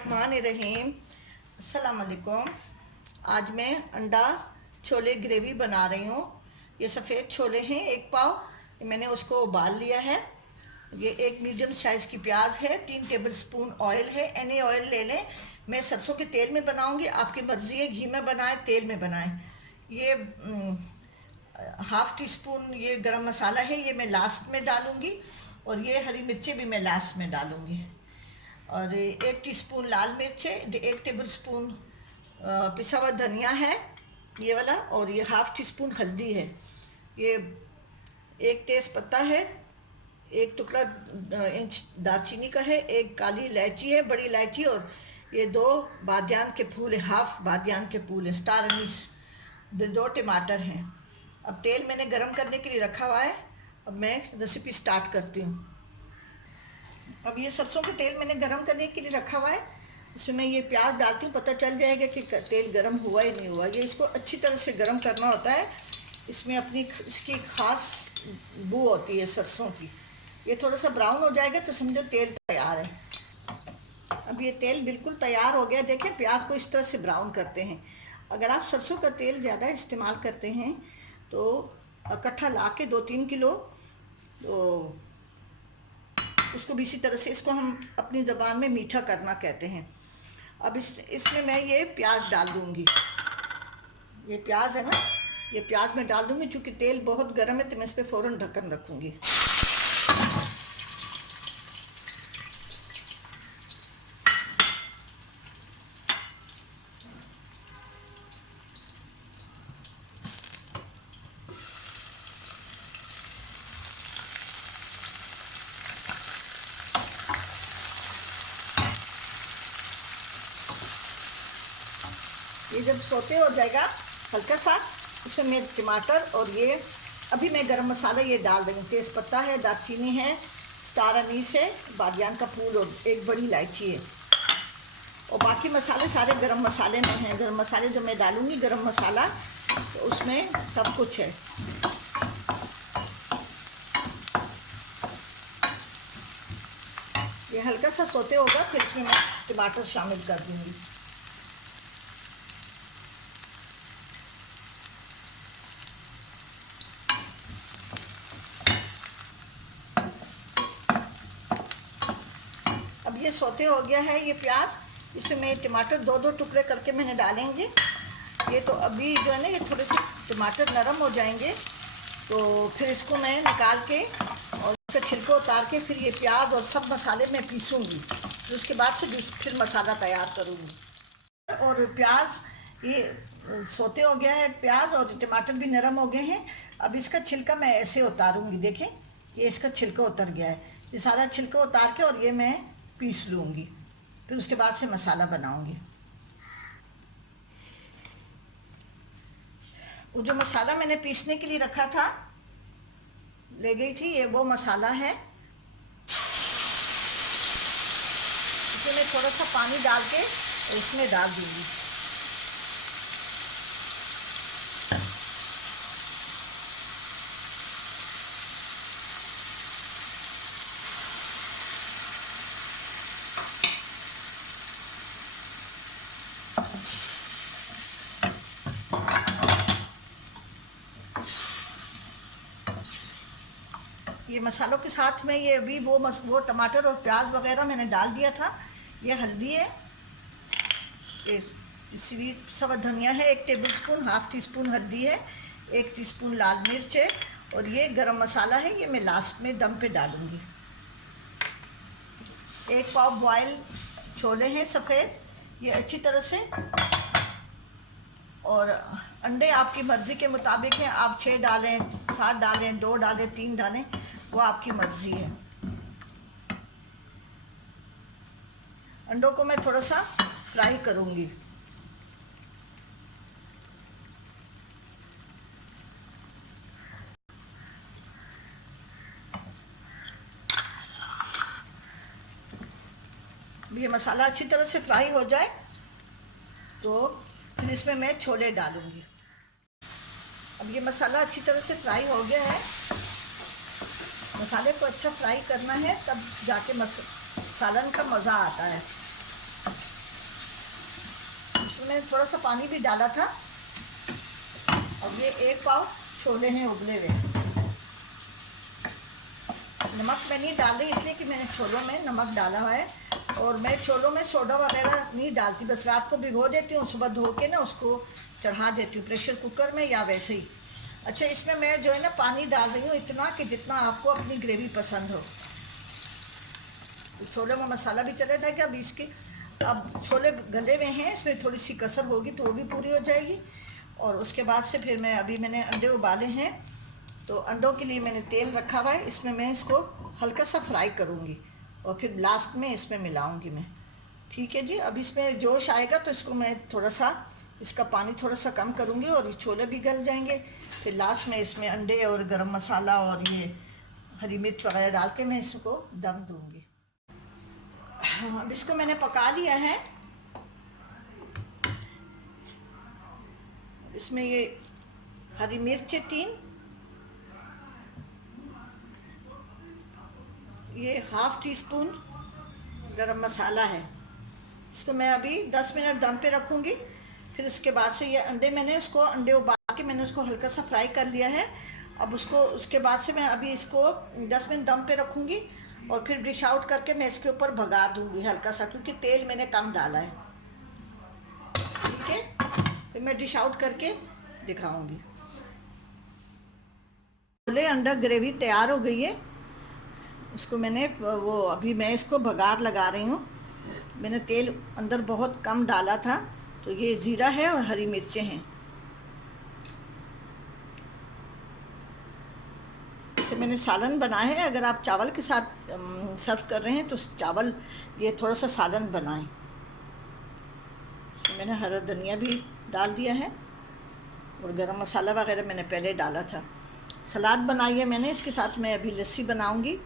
बिस्मिल्लाहिर्रहमानिर्रहीम। अस्सलाम वालेकुम। आज मैं अंडा छोले ग्रेवी बना रही हूँ। ये सफ़ेद छोले हैं 1 पाव, मैंने उसको उबाल लिया है। ये एक मीडियम साइज़ की प्याज है, 3 टेबल स्पून ऑयल है, एनी ऑयल ले लें। मैं सरसों के तेल में बनाऊँगी, आपकी मर्ज़ी है घी में बनाएं तेल में बनाएं। ये हाफ़ टी स्पून ये गरम मसाला है, ये मैं लास्ट में डालूँगी। और ये हरी मिर्ची भी मैं लास्ट में डालूँगी। और 1 टीस्पून लाल मिर्च है, 1 टेबल स्पून पिसा हुआ धनिया है ये वाला, और ये हाफ़ टी स्पून हल्दी है। ये 1 तेज़ पत्ता है, 1 टुकड़ा इंच दालचीनी का है, 1 काली इलायची है बड़ी इलायची, और ये 2 बादियान के फूल है, हाफ़ बादियान के फूल है, स्टार अनीस। 2 टमाटर हैं। अब तेल मैंने गरम करने के लिए रखा हुआ है। अब मैं रेसिपी स्टार्ट करती हूँ। अब ये सरसों के तेल मैंने गरम करने के लिए रखा हुआ है। इसमें मैं ये प्याज डालती हूँ, पता चल जाएगा कि तेल गरम हुआ ही नहीं हुआ। ये इसको अच्छी तरह से गरम करना होता है। इसमें इसकी ख़ास बू होती है सरसों की। ये थोड़ा सा ब्राउन हो जाएगा तो समझो तेल तैयार है। अब ये तेल बिल्कुल तैयार हो गया। देखें, प्याज को इस तरह से ब्राउन करते हैं। अगर आप सरसों का तेल ज़्यादा इस्तेमाल करते हैं तो इकट्ठा ला के 2-3 किलो, तो उसको भी इसी तरह से, इसको हम अपनी ज़बान में मीठा करना कहते हैं। अब इसमें मैं ये प्याज डाल दूँगी। ये प्याज है ना, ये प्याज मैं डाल दूँगी। चूँकि तेल बहुत गर्म है तो मैं इस पर फ़ौरन ढक्कन रखूँगी। ये जब सोते हो जाएगा हल्का सा, इसमें मैं टमाटर और ये अभी मैं गरम मसाला ये डाल देंगे। तेज़ पत्ता है, दालचीनी है, स्टार अनीस है, बादियान का फूल और 1 बड़ी इलायची है। और बाकी मसाले सारे गरम मसाले में हैं। गरम मसाले जो मैं डालूँगी गरम मसाला, तो उसमें सब कुछ है। ये हल्का सा सोते होगा, फिर इसमें मैं टमाटर शामिल कर दूँगी। अब ये सोते हो गया है ये प्याज। इसमें मैं टमाटर 2-2 टुकड़े करके मैंने डालेंगे। ये तो अभी जो है ना, ये थोड़े से टमाटर नरम हो जाएंगे तो फिर इसको मैं निकाल के और इसका छिलका उतार के फिर ये प्याज और सब मसाले मैं पीसूँगी। फिर उसके बाद से फिर मसाला तैयार करूँगी। और प्याज ये सोते हो गया है, प्याज और टमाटर भी नरम हो गए हैं। अब इसका छिलका मैं ऐसे उतारूँगी। देखें, ये इसका छिलका उतर गया है। ये सारा छिलका उतार के और ये मैं पीस लूँगी। फिर उसके बाद से मसाला बनाऊँगी। वो जो मसाला मैंने पीसने के लिए रखा था, ले गई थी, ये वो मसाला है। इसमें मैं थोड़ा सा पानी डाल के इसमें डाल दूँगी। ये मसालों के साथ में ये अभी वो टमाटर और प्याज वगैरह मैंने डाल दिया था। ये हल्दी है, ये सवा धनिया है 1 table spoon, half tea spoon हल्दी है, 1 टीस्पून लाल मिर्च है, और ये गरम मसाला है, ये मैं लास्ट में दम पे डालूँगी। 1 पाव बॉयल छोले हैं सफ़ेद, ये अच्छी तरह से। और अंडे आपकी मर्ज़ी के मुताबिक हैं, आप 6 डालें, 7 डालें, 2 डालें, 3 डालें, वो आपकी मर्ज़ी है। अंडों को मैं थोड़ा सा फ्राई करूँगी। ये मसाला अच्छी तरह से फ्राई हो जाए तो फिर इसमें मैं छोले डालूँगी। अब ये मसाला अच्छी तरह से फ्राई हो गया है। मसाले को अच्छा फ्राई करना है, तब जाके सालन का मज़ा आता है। मैंने थोड़ा सा पानी भी डाला था। अब ये 1 पाव छोले हैं उबले हुए। नमक मैं नहीं डाल रही इसलिए कि मैंने छोलों में नमक डाला हुआ है, और मैं छोलों में सोडा वगैरह नहीं डालती, बस रात को भिगो देती हूँ, सुबह धो के ना उसको चढ़ा देती हूँ प्रेशर कुकर में या वैसे ही। अच्छा, इसमें मैं जो है ना पानी डाल रही हूँ इतना कि जितना आपको अपनी ग्रेवी पसंद हो। छोले में मसाला भी चले जाएगा अभी इसके। अब छोले गले हुए हैं, इसमें थोड़ी सी कसर होगी तो वो भी पूरी हो जाएगी। और उसके बाद से फिर मैंने अंडे उबाले हैं, तो अंडों के लिए मैंने तेल रखा हुआ है, इसमें मैं इसको हल्का सा फ्राई करूँगी और फिर लास्ट में इसमें मिलाऊंगी मैं। ठीक है जी। अब इसमें जोश आएगा तो इसको मैं थोड़ा सा, इसका पानी थोड़ा सा कम करूँगी और ये छोले भी गल जाएंगे। फिर लास्ट में इसमें अंडे और गरम मसाला और ये हरी मिर्च वगैरह डाल के मैं इसको दम दूँगी। अब इसको मैंने पका लिया है। इसमें ये हरी मिर्च 3, ये ½ टीस्पून गरम मसाला है। इसको मैं अभी 10 मिनट दम पे रखूँगी। फिर उसके बाद से ये अंडे उबाल के मैंने उसको हल्का सा फ्राई कर लिया है। अब उसके बाद से मैं अभी इसको 10 मिनट दम पे रखूँगी और फिर डिश आउट करके मैं इसके ऊपर भगा दूँगी हल्का सा, क्योंकि तेल मैंने कम डाला है। ठीक है, फिर मैं डिश आउट करके दिखाऊँगी। छोले अंडा ग्रेवी तैयार हो गई है। इसको अभी मैं इसको बघार लगा रही हूँ। मैंने तेल अंदर बहुत कम डाला था, तो ये ज़ीरा है और हरी मिर्चें हैं। इसे मैंने सालन बनाया है। अगर आप चावल के साथ सर्व कर रहे हैं तो चावल ये थोड़ा सा सालन बनाएं। इसमें मैंने हरा धनिया भी डाल दिया है और गरम मसाला वगैरह मैंने पहले डाला था। सलाद बनाई है मैंने, इसके साथ मैं अभी लस्सी बनाऊंगी।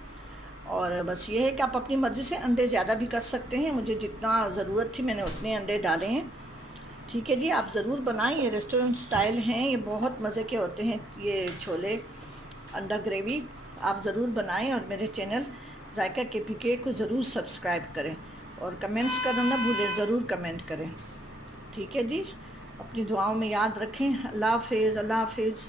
और बस ये है कि आप अपनी मर्ज़ी से अंडे ज़्यादा भी कर सकते हैं। मुझे जितना ज़रूरत थी मैंने उतने अंडे डाले हैं। ठीक है जी, आप ज़रूर बनाएं। ये रेस्टोरेंट स्टाइल हैं, ये बहुत मज़े के होते हैं ये छोले अंडा ग्रेवी। आप ज़रूर बनाएं और मेरे चैनल जायका KPK को ज़रूर सब्सक्राइब करें और कमेंट्स करना ना भूलें, ज़रूर कमेंट करें। ठीक है जी, अपनी दुआओं में याद रखें। अल्लाह हाफ़िज़, अल्लाह हाफ़िज़।